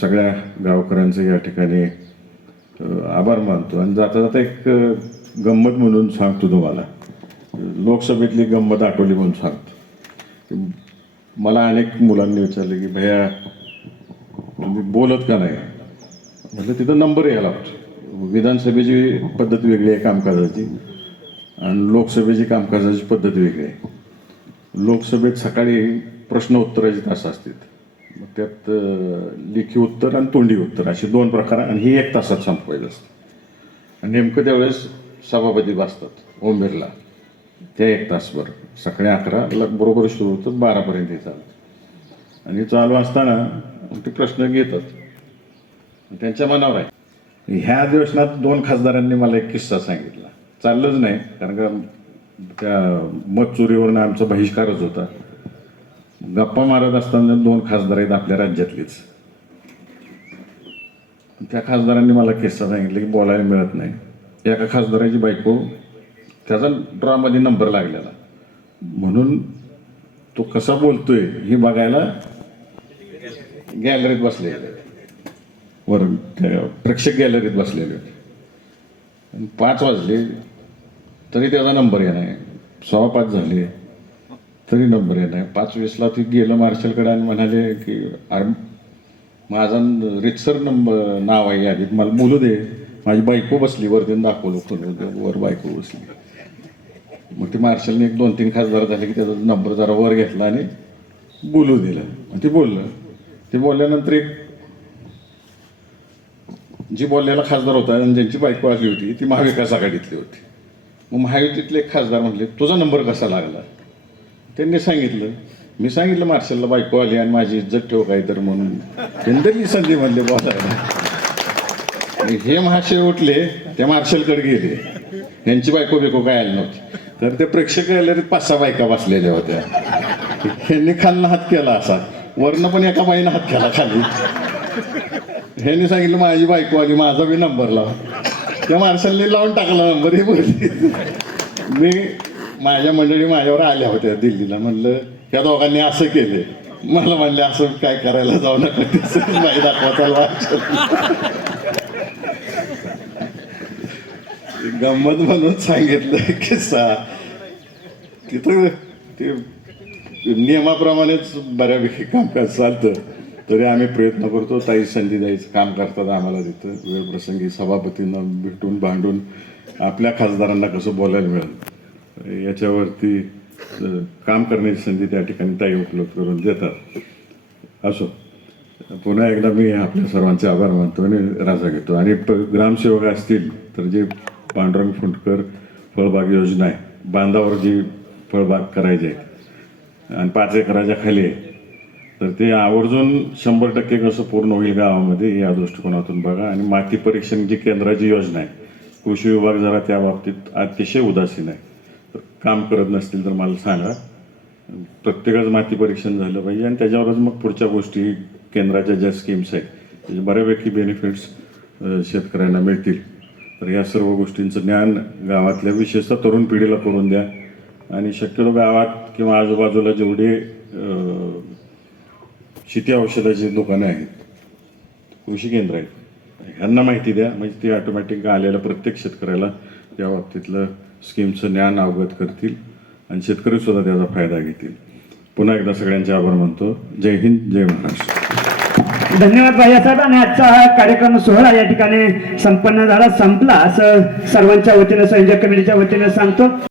सगळ्या गावकऱ्यांचं या ठिकाणी आभार मानतो. आणि जाता जाता एक गंमत म्हणून सांगतो तुम्हाला. लोकसभेतली गंमत आठवली म्हणून सांगतो. मला अनेक मुलांनी विचारले की भैया तुम्ही बोलत का नाही? म्हटलं तिथं नंबर यायला लागतो विधानसभेची पद्धत वेगळी आहे कामकाजाची. आणि लोकसभेची कामकाजाची पद्धत वेगळी आहे. लोकसभेत सकाळी प्रश्न उत्तराचे तास असतात. त्यात लेखी उत्तर आणि तोंडी उत्तर असे दोन प्रकार आणि ही एक तासात संपवायचं असतं. आणि नेमकं त्यावेळेस सभापती बसतात ओम बिर्ला त्या एक तासभर सकाळी अकराला बरोबर सुरू होतं बारापर्यंत हे चालतं. आणि चालू असताना ते प्रश्न घेतात. त्यांच्या मनावर आहे. ह्या अधिवेशनात दोन खासदारांनी मला एक किस्सा सांगितला. चाललंच नाही कारण का त्या मत चोरीवरनं आमचा बहिष्कारच होता. गप्पा मारत असताना दोन खासदार आहेत आपल्या राज्यातलेच. त्या खासदारांनी मला किस्सा सांगितलं की बोलायला मिळत नाही. एका खासदाराची बायको त्याचा ड्रॉमध्ये नंबर लागलेला. म्हणून तो कसा बोलतोय हे बघायला गॅलरीत बसलेले वर त्या प्रेक्षक गॅलरीत बसलेले होते पाच वाजले तरी त्याचा नंबर येणार सव्वा पाच झाले. तरी नंबर येणार पाच वीसला ती गेलं मार्शलकडे आणि म्हणाले की अरे माझा रितसर नंबर नाव आहे यादीत. मला बोलू दे. माझी बायको बसली वरती दाखवलं खोल वर बायको बसली. मग ते मार्शलने एक दोन तीन खासदार झाले की त्याचा नंबर जरा वर घेतला आणि बोलू दिलं. मग ते बोललं. ते बोलल्यानंतर एक जी बोललेला खासदार होता आणि ज्यांची बायको आली होती ती महाविकास आघाडीतली होती. मग महायुतीतले एक खासदार म्हटले तुझा नंबर कसा लागला? त्यांनी सांगितलं. मी सांगितलं मार्शलला बायको आली आणि माझी इज्जत ठेव काय तर म्हणून. त्यांनी दिली संधी म्हणले बोलायला आणि हे महाशय उठले ते मार्शलकडे गेले. यांची बायको बिको काय आली नव्हती. तर ते प्रेक्षक गॅलरीत पाच सहा बायका बसलेल्या होत्या. ह्यांनी खालनं हात केला असा. वरनं पण एका बाईनं हात केला खाली. ह्यांनी सांगितलं माझी बायको आली माझा बी नंबर लावा त्या मार्शलने लावून टाकला नंबर हे बोलली. मी माझ्या मंडळी माझ्यावर आल्या होत्या दिल्लीला. म्हणलं ह्या दोघांनी असं केले. मला म्हणले असं काय करायला जाऊ नका नाही दाखवा गंमत म्हणून सांगितलं किस्सा तिथं ते नियमाप्रमाणेच बऱ्यापैकी कामकाज चालतं तरी आम्ही प्रयत्न करतो ताई संधी द्यायचं काम करतात आम्हाला तिथं. वेळप्रसंगी सभापतींना भेटून भांडून आपल्या खासदारांना कसं बोलायला मिळेल? याच्यावरती काम करण्याची संधी त्या ठिकाणी ताई उपलब्ध करून देतात. असो. पुन्हा एकदा मी आपल्या सर्वांचे आभार मानतो आणि राजा घेतो. आणि प ग्रामसेवक असतील तर जे पांडुरंग फुंडकर फळबाग योजना आहे बांधावर जी फळबाग करायची आहे आणि पाच एकराच्या खाली आहे तर ते आवर्जून शंभर टक्के कसं पूर्ण होईल गावामध्ये या दृष्टिकोनातून बघा. आणि माती परीक्षण जी केंद्राची योजना आहे कृषी विभाग जरा त्या बाबतीत अतिशय उदासीन आहे. काम करत नसतील तर मला सांगा. प्रत्येकाच माती परीक्षण झालं पाहिजे आणि त्याच्यावरच मग पुढच्या गोष्टी केंद्राच्या ज्या स्कीम्स आहेत त्याचे बऱ्यापैकी बेनिफिट्स शेतकऱ्यांना मिळतील. तर या सर्व गोष्टींचं ज्ञान गावातल्या विशेषतः तरुण पिढीला करून द्या. आणि शक्यतो गावात किंवा आजूबाजूला जेवढे शेती औषधाची दुकानं आहेत कृषी केंद्र आहेत ह्यांना माहिती द्या. म्हणजे ते ऑटोमॅटिक आलेल्या प्रत्येक शेतकऱ्याला त्या बाबतीतलं स्कीमचं ज्ञान अवगत करतील आणि शेतकरी सुद्धा त्याचा फायदा घेतील. पुन्हा एकदा सगळ्यांचे आभार मानतो. जय हिंद जय महाराष्ट्र. धन्यवाद साहेब. आणि आजचा हा कार्यक्रम सोहळा या ठिकाणी संपन्न झाला संपला असं सर्वांच्या वतीनं संयोजक कमिटीच्या वतीनं सांगतो.